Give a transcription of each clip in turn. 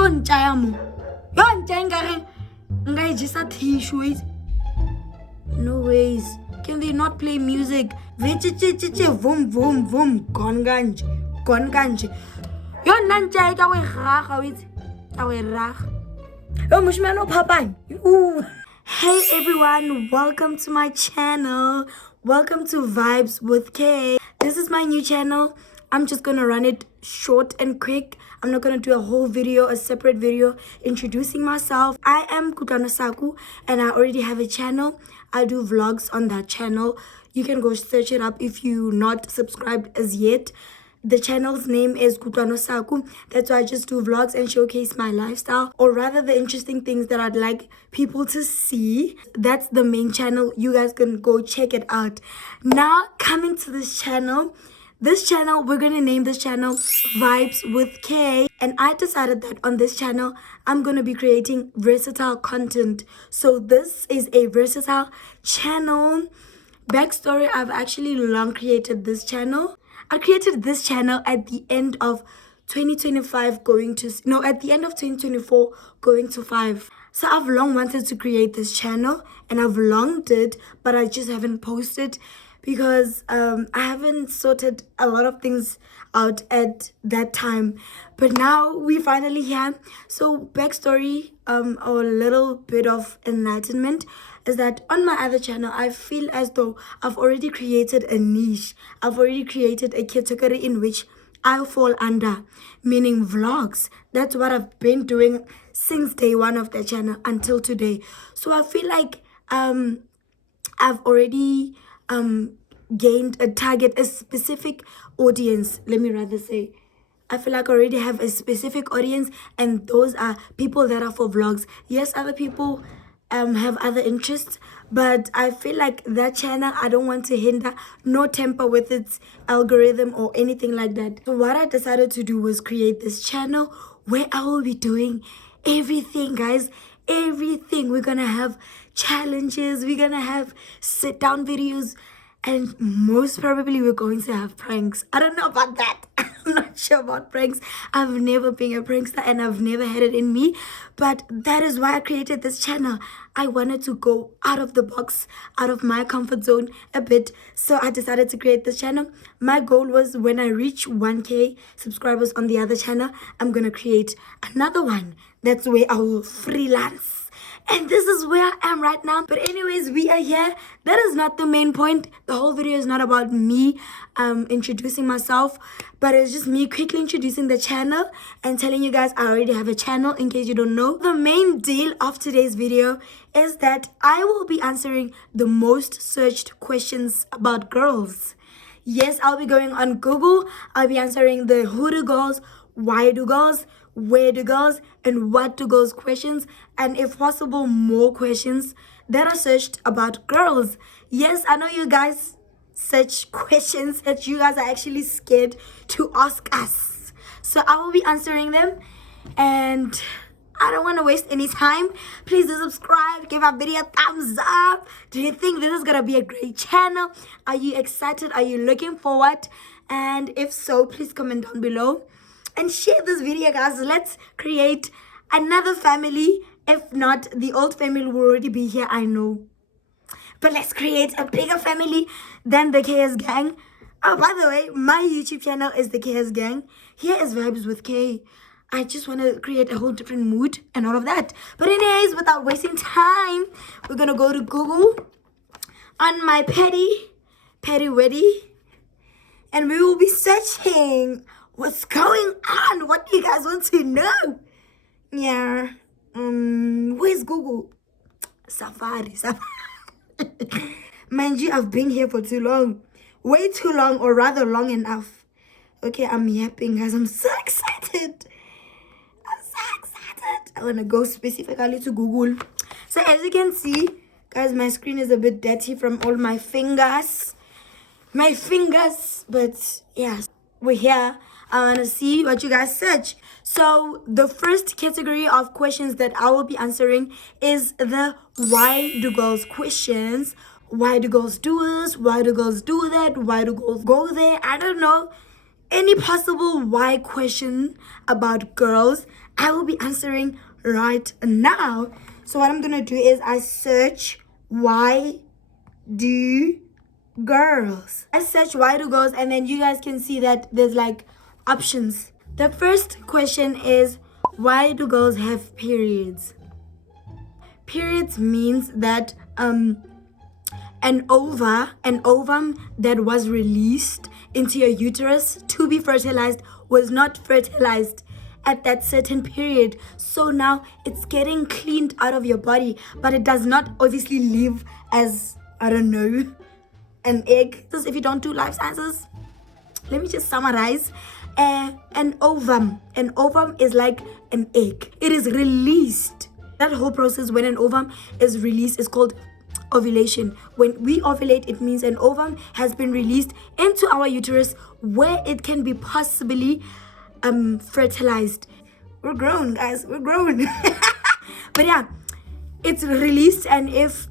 Yon chayamo. Yon changare. Ngai jisa tissue. No ways. Can they not play music? Vum vum vum. Gonganj. Yon nanchay ka we raga wit. Awe rag. Oh mushmano papa. Hey everyone, welcome to my channel. Welcome to Vibes with K. This is my new channel. I'm just gonna run it short and quick. I'm not gonna do a whole video, a separate video introducing myself. I am Kutlwano Saku and I already have a channel. I do vlogs on that channel. You can go search it up if you're not subscribed as yet. The channel's name is Kutlwano Saku. That's why I just do vlogs and showcase my lifestyle, or rather the interesting things that I'd like people to see. That's the main channel. You guys can go check it out. Now, coming to this channel, we're going to name this channel Vibes with K. And I decided that on this channel, I'm going to be creating versatile content. So this is a versatile channel. Backstory, I've actually long created this channel. I created this channel at the end of 2025 at the end of 2024 going to 5. So I've long wanted to create this channel and I've long did, but I just haven't posted because I haven't sorted a lot of things out at that time. But now we finally here. So backstory, a little bit of enlightenment is that on my other channel, I feel as though I've already created a niche. I've already created a category in which I fall under, meaning vlogs. That's what I've been doing since day one of the channel until today. So I feel like I've already gained a specific audience. Let me rather say, I feel like I already have a specific audience, and those are people that are for vlogs. Yes, other people have other interests, but I feel like that channel, I don't want to hinder nor temper with its algorithm or anything like that. So what I decided to do was create this channel where I will be doing everything, guys. Everything. We're gonna have challenges, we're gonna have sit down videos, and most probably we're going to have pranks. I don't know about that. I'm not sure about pranks. I've never been a prankster and I've never had it in me, but that is why I created this channel. I wanted to go out of the box, out of my comfort zone a bit, so I decided to create this channel. My goal was when I reach 1K subscribers on the other channel, I'm gonna create another one. That's where I will freelance. And this is where I am right now. But anyways, we are here. That is not the main point. The whole video is not about me introducing myself, but it's just me quickly introducing the channel and telling you guys I already have a channel in case you don't know. The main deal of today's video is that I will be answering the most searched questions about girls. Yes, I'll be going on Google. I'll be answering the who do girls, why do girls, where do girls, and what do girls questions, and if possible more questions that are searched about girls. Yes, I know you guys search questions that you guys are actually scared to ask us, so I will be answering them, and I don't want to waste any time. Please do subscribe, give our video a thumbs up. Do you think this is gonna be a great channel? Are you excited? Are you looking forward? And if so, please comment down below and share this video, guys. Let's create another family. If not, the old family will already be here, I know, but let's create a bigger family than the KS Gang. Oh, by the way, my YouTube channel is the KS Gang. Here is Vibes with K. I just want to create a whole different mood and all of that. But anyways, without wasting time, we're gonna go to Google on my petty weddy, and we will be searching what's going on. What do you guys want to know? Yeah. Where's Google? Safari. Mind you, I've been here for too long. Way too long, or rather long enough. Okay, I'm yapping, guys. I'm so excited. I want to go specifically to Google. So as you can see, guys, my screen is a bit dirty from all my fingers. But yeah, we're here. I want to see what you guys search. So the first category of questions that I will be answering is the why do girls questions. Why do girls do this? Why do girls do that? Why do girls go there? I don't know. Any possible why question about girls, I will be answering right now. So what I'm gonna do is I search why do girls. I search why do girls, and then you guys can see that there's like options. The first question is, why do girls have periods? Periods means that an ovum that was released into your uterus to be fertilized was not fertilized at that certain period. So now it's getting cleaned out of your body, but it does not obviously live as, I don't know, an egg. If you don't do life sciences, let me just summarize. An ovum is like an egg. It is released. That whole process when an ovum is released is called ovulation. When we ovulate, it means an ovum has been released into our uterus where it can be possibly fertilized. We're grown, guys. We're grown. But yeah, it's released, and if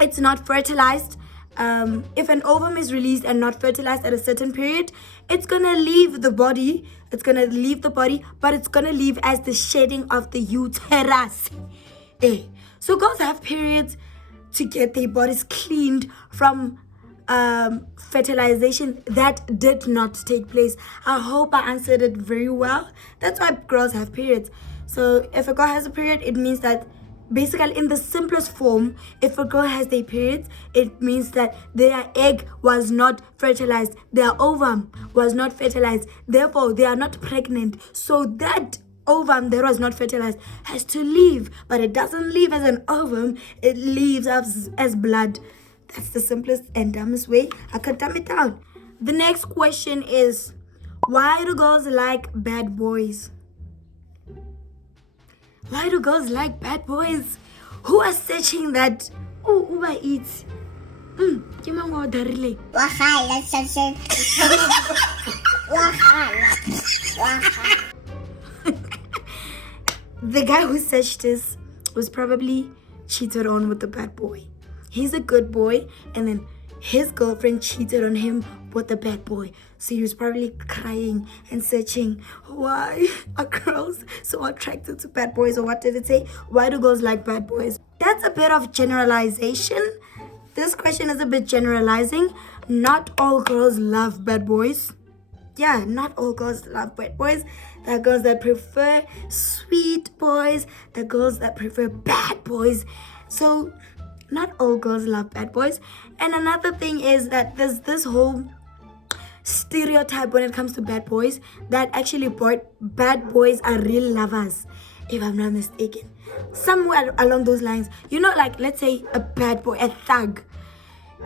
it's not fertilized, if an ovum is released and not fertilized at a certain period, it's gonna leave the body. But it's gonna leave as the shedding of the uterus. So girls have periods to get their bodies cleaned from fertilization that did not take place. I hope I answered it very well. That's why girls have periods. So if a girl has a period, it means that basically, in the simplest form, if a girl has their periods, it means that their egg was not fertilized, their ovum was not fertilized, therefore they are not pregnant. So that ovum that was not fertilized has to leave, but it doesn't leave as an ovum, it leaves as blood. That's the simplest and dumbest way I could dumb it down. The next question is, why do girls like bad boys? Why do girls like bad boys? Who are searching that? Oh, Uber Eats. Give me more darile. The guy who searched this was probably cheated on with the bad boy. He's a good boy, and then his girlfriend cheated on him with the bad boy. So he was probably crying and searching, why are girls so attracted to bad boys? Or what did it say? Why do girls like bad boys? That's a bit of generalization. This question is a bit generalizing. Not all girls love bad boys. Yeah, not all girls love bad boys. There are girls that prefer sweet boys. There are girls that prefer bad boys. So not all girls love bad boys. And another thing is that there's this whole stereotype when it comes to bad boys, that actually bad boys are real lovers, if I'm not mistaken. Somewhere along those lines, you know, like let's say a bad boy, a thug,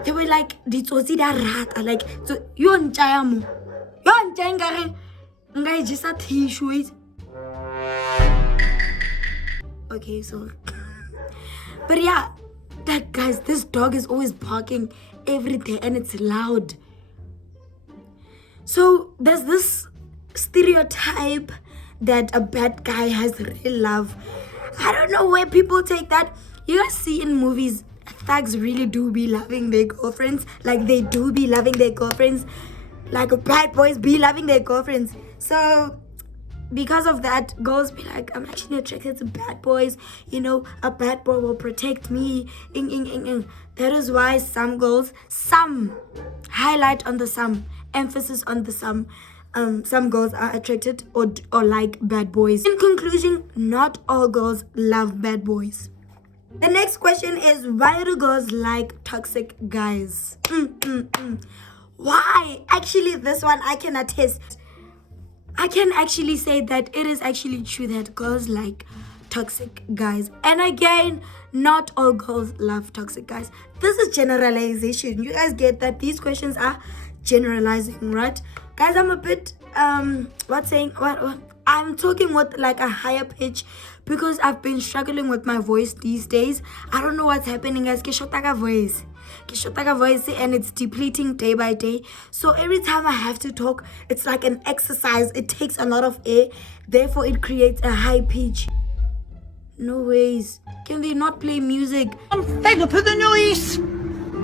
they were like ditsotsi da rata, like so yon chayamo yon changare ngai jisa tissue. Okay, so but yeah, like guys, this dog is always barking every day and it's loud. So there's this stereotype that a bad guy has real love. I don't know where people take that. You guys see in movies, thugs really do be loving their girlfriends. Like they do be loving their girlfriends. Like bad boys be loving their girlfriends. So because of that, girls be like, I'm actually attracted to bad boys. You know, a bad boy will protect me. That is why some girls, highlight on the emphasis on the some girls are attracted or like bad boys. In conclusion, not all girls love bad boys. The next question is, why do girls like toxic guys? Why? Actually, this one I can attest. I can actually say that it is actually true that girls like toxic guys. And again, not all girls love toxic guys. This is generalization. You guys get that these questions are generalizing, right? Guys, I'm a bit I'm talking with like a higher pitch because I've been struggling with my voice these days. I don't know what's happening, guys. Kishotaka voice and it's depleting day by day. So every time I have to talk, it's like an exercise. It takes a lot of air, therefore it creates a high pitch. No ways. Can they not play music? I'm fed up of the noise.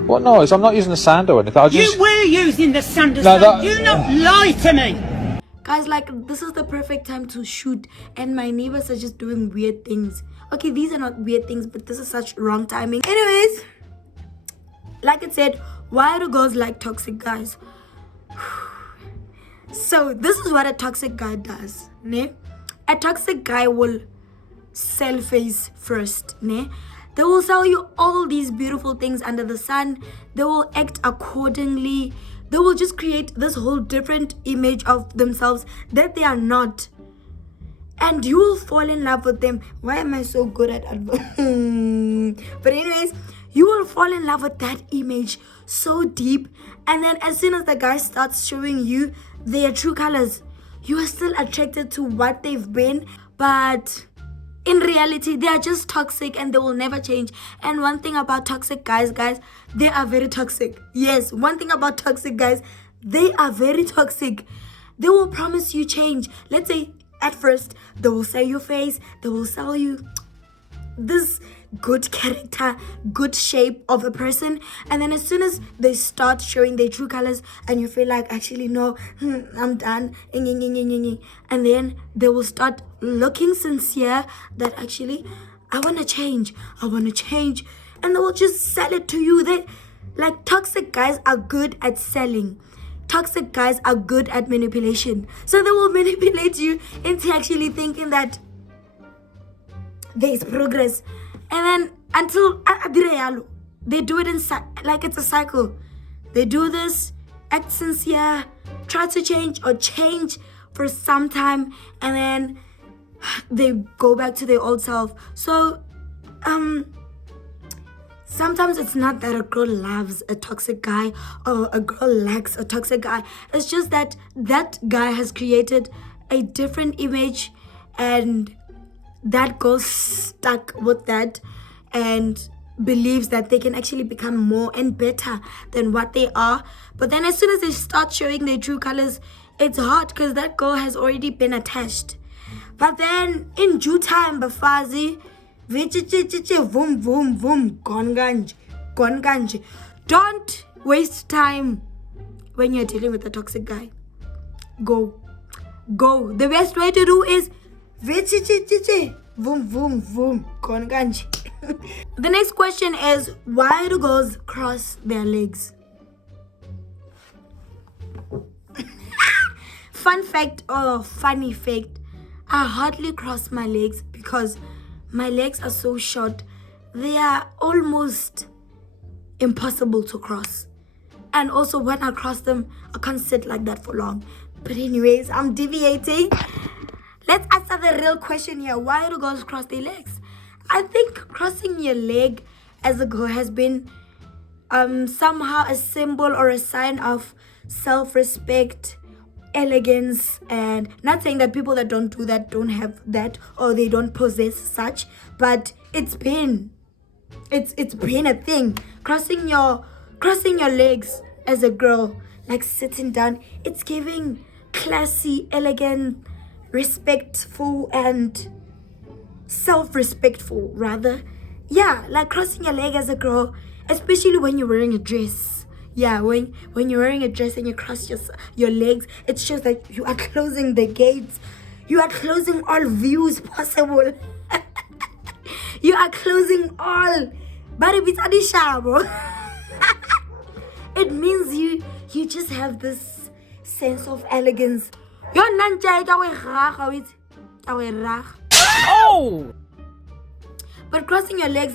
What noise? I'm not using the sound or anything. You were using the sound. No, Do not lie to me. Guys, like, this is the perfect time to shoot, and my neighbors are just doing weird things. Okay, these are not weird things, but this is such wrong timing. Anyways, like I said, why do girls like toxic guys? So this is what a toxic guy does, ne? A toxic guy will sell face first, ne? They will sell you all these beautiful things under the sun. They will act accordingly. They will just create this whole different image of themselves that they are not. And you will fall in love with them. Why am I so good at But anyways, you will fall in love with that image so deep. And then as soon as the guy starts showing you their true colors, you are still attracted to what they've been. But in reality, they are just toxic and they will never change. And one thing about toxic guys, they are very toxic. Yes, one thing about toxic guys, they are very toxic. They will promise you change. Let's say at first, they will sell your face, they will sell you this good character, good shape of a person, and then as soon as they start showing their true colors and you feel like, actually no, I'm done, and then they will start looking sincere that actually I want to change, and they will just sell it to you. They, like, toxic guys are good at selling. Toxic guys are good at manipulation. So they will manipulate you into actually thinking that there is progress. And then until they do it in like it's a cycle. They do this, act sincere, try to change or change for some time, and then they go back to their old self. So sometimes it's not that a girl loves a toxic guy or a girl likes a toxic guy. It's just that that guy has created a different image, and that girl stuck with that and believes that they can actually become more and better than what they are. But then as soon as they start showing their true colors, it's hard because that girl has already been attached. But then in due time, Bafazi, vroom, vroom, vroom, gone ganj. Don't waste time when you're dealing with a toxic guy. Go. The best way to do is vroom, vroom, vroom, gone ganj. The next question is, why do girls cross their legs? Fun fact or funny fact, I hardly cross my legs because my legs are so short. They are almost impossible to cross. And also when I cross them, I can't sit like that for long. But anyways, I'm deviating. Let's answer the real question here. Why do girls cross their legs? I think crossing your leg as a girl has been somehow a symbol or a sign of self-respect, elegance, and not saying that people that don't do that don't have that or they don't possess such, but it's been a thing. Crossing your legs as a girl, like sitting down, it's giving classy, elegant, respectful, and self-respectful rather. Yeah, like crossing your leg as a girl, especially when you're wearing a dress. Yeah, when you're wearing a dress and you cross your legs, it shows that you are closing the gates. You are closing all views possible. You are closing all. But if it's adishabo, it means you just have this sense of elegance. Oh! But crossing legs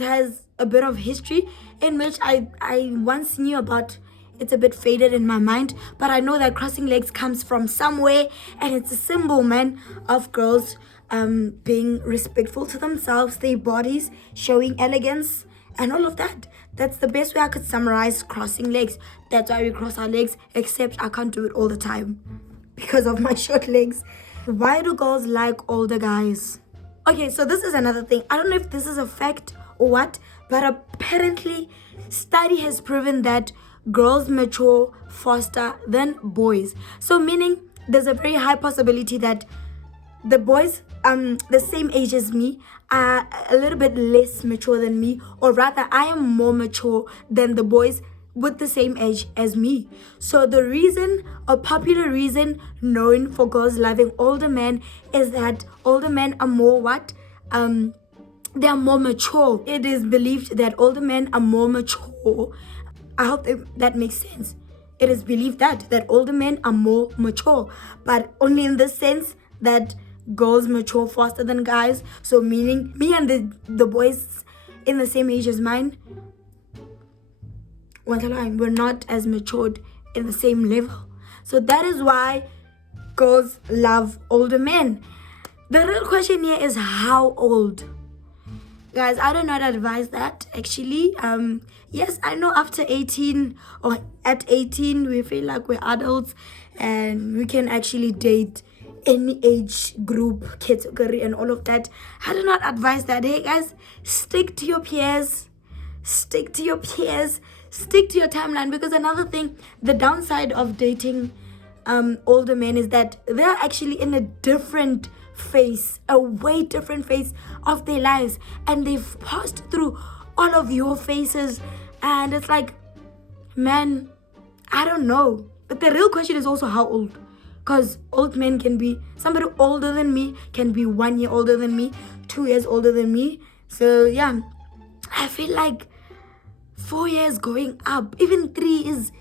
has a bit of history in which I once knew about. It's a bit faded in my mind, but I know that crossing legs comes from somewhere, and it's a symbol, man, of girls being respectful to themselves, their bodies, showing elegance, and all of that. That's the best way I could summarize crossing legs. That's why we cross our legs, except I can't do it all the time because of my short legs. Why do girls like older guys? Okay, so this is another thing. I don't know if this is a fact or what, but apparently study has proven that girls mature faster than boys. So meaning there's a very high possibility that the boys the same age as me are a little bit less mature than me, or rather I am more mature than the boys with the same age as me. So the reason, a popular reason known for girls loving older men is that older men are more what? They are more mature. It is believed that older men are more mature. I hope that makes sense. It is believed that older men are more mature, but only in the sense that girls mature faster than guys. So meaning me and the boys in the same age as mine, we're not as matured in the same level. So that is why girls love older men. The real question here is how old? Guys, I do not advise that actually. Yes, I know after 18 or at 18 we feel like we're adults and we can actually date any age group, category and all of that. I do not advise that. Hey guys, stick to your peers, stick to your timeline, because another thing, the downside of dating older men is that they're actually in a different phase, a way different phase of their lives, and they've passed through all of your phases, and it's like, man, I don't know. But the real question is also how old, because old men can be somebody older than me, can be 1 year older than me, 2 years older than me. So yeah, I feel like 4 years going up, even 3 is,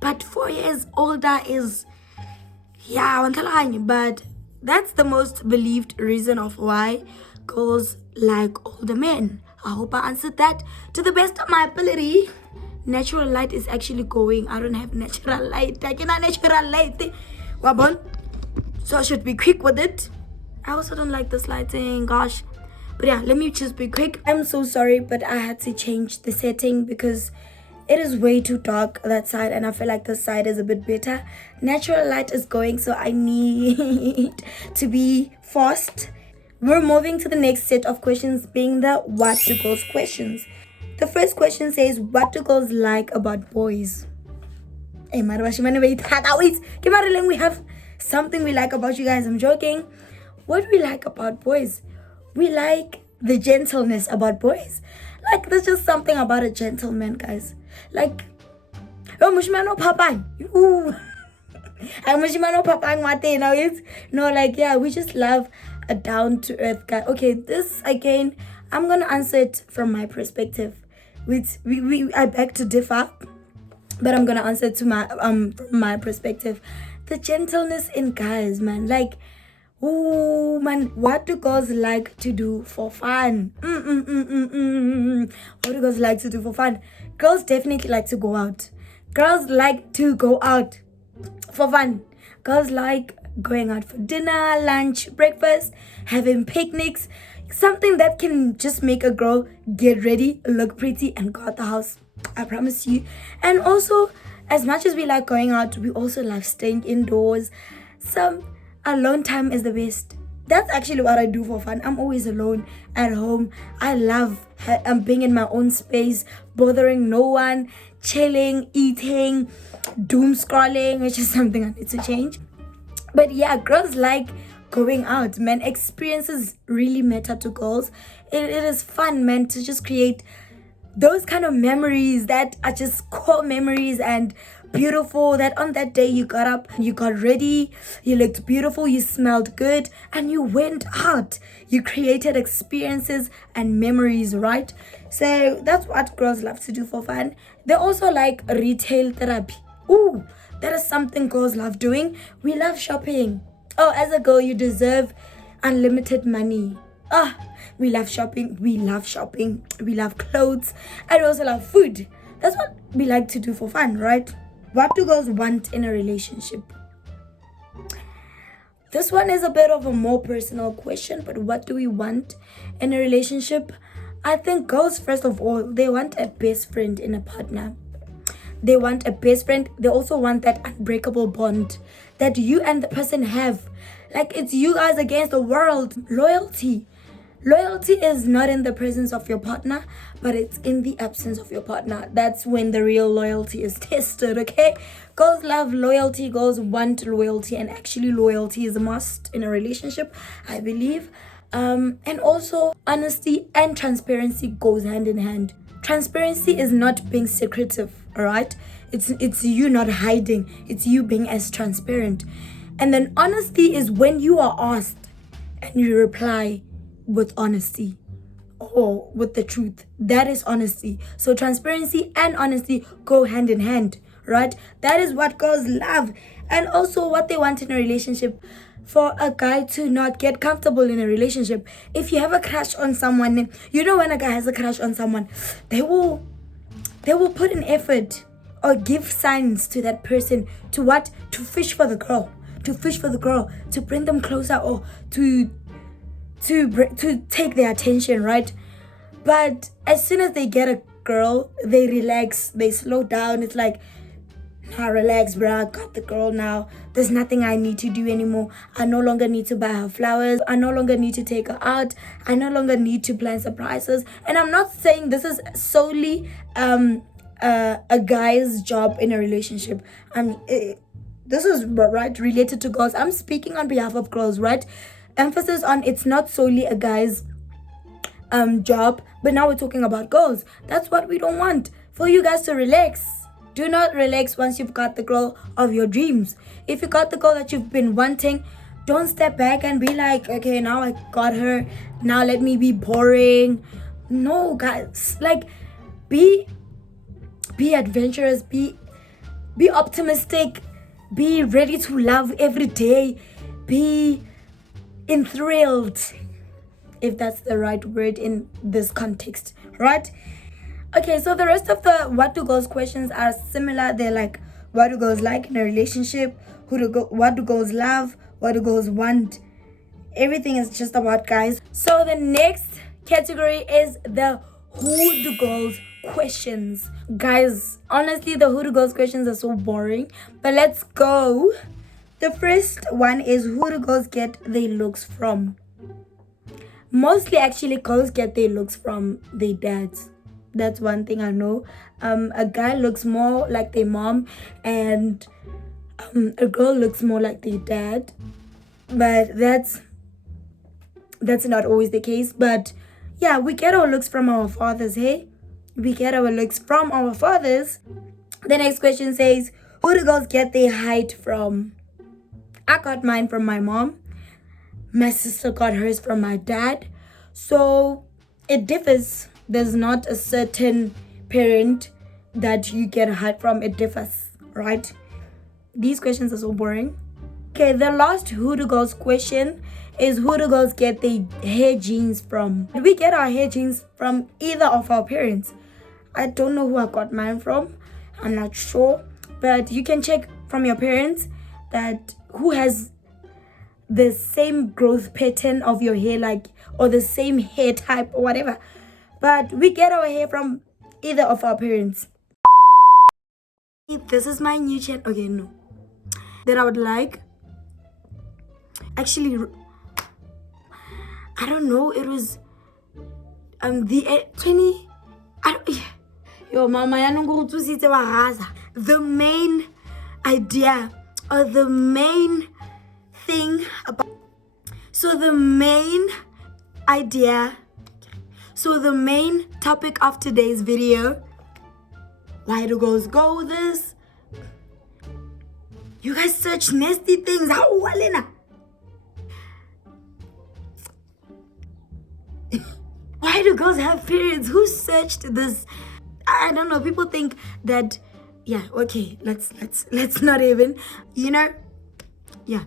but 4 years older is, yeah, but that's the most believed reason of why girls like older men. I hope I answered that to the best of my ability. Natural light is actually going. I don't have natural light. I cannot natural light. Wabon. So I should be quick with it. I also don't like this lighting, gosh. But yeah, let me just be quick. I'm so sorry, but I had to change the setting because it is way too dark that side and I feel like this side is a bit better. Natural light is going, so I need to be fast. We're moving to the next set of questions, being the what do girls questions. The first question says, what do girls like about boys? Hey, we have something we like about you guys. I'm joking. What do we like about boys? We like the gentleness about boys. Like, there's just something about a gentleman, guys. Like, oh, mushmano papang. Ooh. I'm mushmano papang mate now. It's no, like, yeah, we just love a down-to-earth guy. Okay, this again, I'm gonna answer it from my perspective. I beg to differ, but I'm gonna answer it to from my perspective. The gentleness in guys, man. Like, ooh, man, what do girls like to do for fun? What do girls like to do for fun? Girls definitely like to go out. Girls like to go out for fun. Girls like going out for dinner, lunch, breakfast, having picnics. Something that can just make a girl get ready, look pretty, and go out the house. I promise you. And also, as much as we like going out, we also love staying indoors. Some alone time is the best. That's actually what I do for fun. I'm always alone at home. I love being in my own space, bothering no one, chilling, eating, doom scrolling, which is something I need to change. But yeah, girls like going out, man. Experiences really matter to girls. It is fun, man, to just create those kind of memories that are just core memories and beautiful, that on that day you got up, you got ready, you looked beautiful, you smelled good, and you went out. You created experiences and memories, right? So that's what girls love to do for fun. They also like retail therapy. Ooh, that is something girls love doing. We love shopping. Oh, as a girl, you deserve unlimited money. We love shopping. We love clothes. And we also love food. That's what we like to do for fun, right? What do girls want in a relationship? This one is a bit of a more personal question, but what do we want in a relationship? I think girls, first of all, they want a best friend in a partner. They want a best friend. They also want that unbreakable bond that you and the person have. Like, it's you guys against the world. Loyalty. Loyalty is not in the presence of your partner, but it's in the absence of your partner. That's when the real loyalty is tested, okay? Girls love loyalty. Girls want loyalty. And actually, loyalty is a must in a relationship, I believe. And also, honesty and transparency goes hand in hand. Transparency is not being secretive. all right? It's you not hiding. It's you being as transparent. And then honesty is when you are asked and you reply with honesty or with the truth. That is honesty. So transparency and honesty go hand in hand, right? That is what girls love, and also what they want in a relationship. For a guy to not get comfortable in a relationship, if you have a crush on someone, you know, when a guy has a crush on someone, they will put an effort or give signs to that person to what? To fish for the girl, to bring them closer, or to take their attention, right? But as soon as they get a girl, they relax, they slow down. It's like, nah, relax, bro. I got the girl now. There's nothing I need to do anymore. I no longer need to buy her flowers. I no longer need to take her out. I no longer need to plan surprises. And I'm not saying this is solely a guy's job in a relationship. This is right related to girls. I'm speaking on behalf of girls, right? Emphasis on it's not solely a guy's job, but now we're talking about girls. That's what we don't want. For you guys to relax. Do not relax once you've got the girl of your dreams. If you got the girl that you've been wanting, don't step back and be like, okay, now I got her, now let me be boring. No, guys, like, be adventurous, be optimistic, be ready to love every day, be enthralled, if that's the right word in this context, right? Okay, so the rest of the what do girls questions are similar. They're like, what do girls like in a relationship? What do girls love? What do girls want? Everything is just about guys. So the next category is the who do girls questions. Guys, honestly, the who do girls questions are so boring. But let's go. The first one is, who do girls get their looks from? Mostly, actually, girls get their looks from their dads. That's one thing I know. A guy looks more like their mom, and a girl looks more like their dad. But that's not always the case. But yeah, we get our looks from our fathers, hey? We get our looks from our fathers. The next question says, who do girls get their height from? I got mine from my mom. My sister got hers from my dad. So it differs. There's not a certain parent that you get a height from. It differs, right? These questions are so boring. Okay, the last who do girls question is, who do girls get their hair genes from? We get our hair genes from either of our parents. I don't know who I got mine from. I'm not sure. But you can check from your parents that who has the same growth pattern of your hair, like, or the same hair type or whatever. But we get our hair from either of our parents. This is my new channel. Okay, no. That I would like. Actually, I don't know. It was the 20. Yo, mama, the main idea or the main thing about. So the main topic of today's video, why do girls go with this? You guys search nasty things. How Walena? Why do girls have periods? Who searched this? I don't know. People think that, yeah, okay, let's not even, you know, yeah.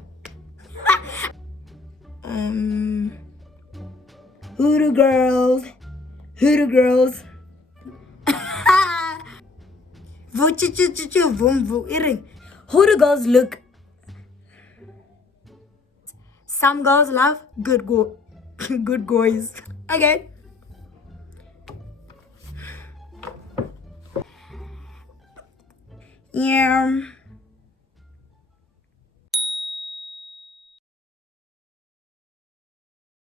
Who do girls? Who do girls look? Some girls love good boys. Okay. Yeah.